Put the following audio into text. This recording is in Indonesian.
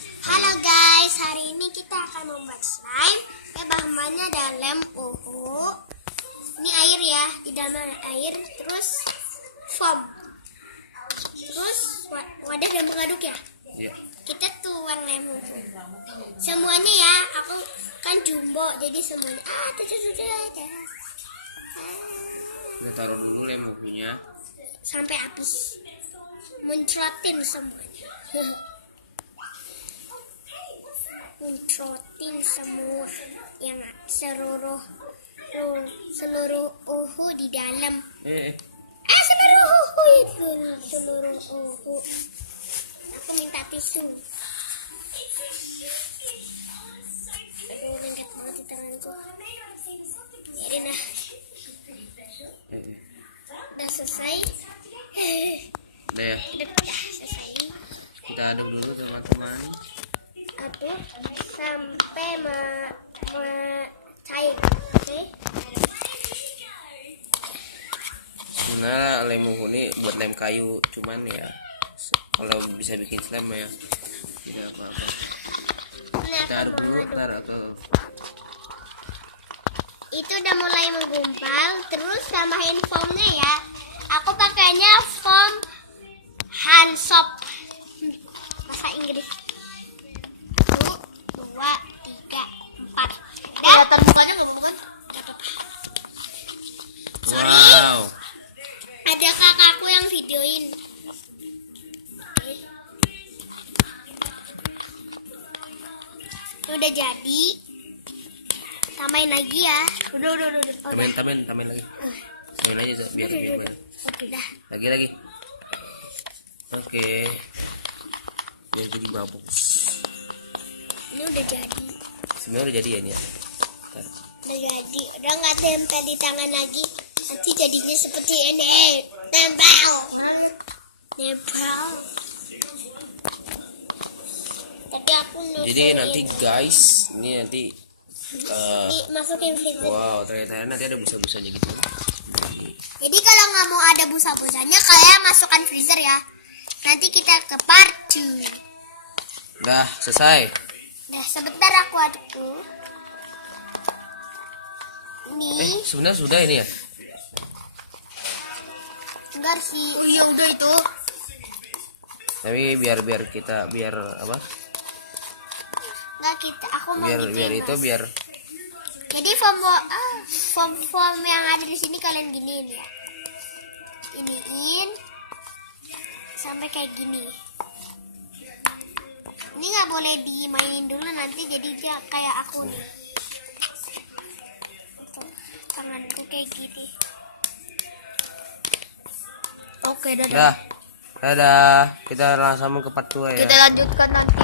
Halo guys, hari ini kita akan membuat slime. Bahannya ada lem uhu. Ini air ya, di dalam air, terus foam, terus wadah dan pengaduk ya. Iya. Kita tuang lem uhu. Semuanya ya, aku kan jumbo, jadi semuanya. Kita taruh dulu lem uhunya Sampai habis, mencerotin semuanya. Mencerotin semua yang seluruh uhu di dalam. Seluruh uhu. Aku minta tisu. Aduh, lengket banget di tanganku. Biarin lah. Udah selesai. Udah ya. Udah selesai. Kita aduk dulu teman-teman. Aduk sampai cair. Oke. Sebenarnya lem uhu ini buat lem kayu, cuman ya kalau bisa bikin slime ya tidak apa-apa. Kita aduk dulu, Itu udah mulai menggumpal, terus tambahin foamnya ya. Aku pakainya foam hand soap bahasa Inggris. 1, 2, 3, 4. Kelihatan mukanya nggak apa-apa kan? Gak apa-apa. wow. Ada kakakku yang videoin. Udah jadi. Tambahin lagi ya. Udah. Tambahin lagi. Tambahin aja biar Udah. lagi. Oke. Biar jadi mabuk. Ini udah jadi. Sebenarnya udah jadi ya ini ya. Ntar. Udah jadi. Udah nggak tempel di tangan lagi. Nanti jadinya seperti ini. Nempel. Tadi aku nusuin. Jadi nanti guys, ini nanti masukin freezer. wow, ternyata nanti ada busa-busanya gitu. Jadi kalau nggak mau ada busa-busanya, kalian masukkan freezer ya. Nanti kita ke part 2. Udah selesai. Nah, sebentar aku aduk tuh. Ini Sebenarnya sudah ini ya. enggak sih. Oh iya udah itu. Tapi biar apa? Enggak aku mau Biar itu biar. Jadi foam yang ada di sini kalian giniin ya. Iniin sampai kayak gini. Ini nggak boleh dimainin dulu, nanti jadi dia kayak aku nih. Tuh, tanganku kayak gini. Oke, dadah. Dadah. Kita langsung ke part 2 ya. Kita lanjutkan nanti.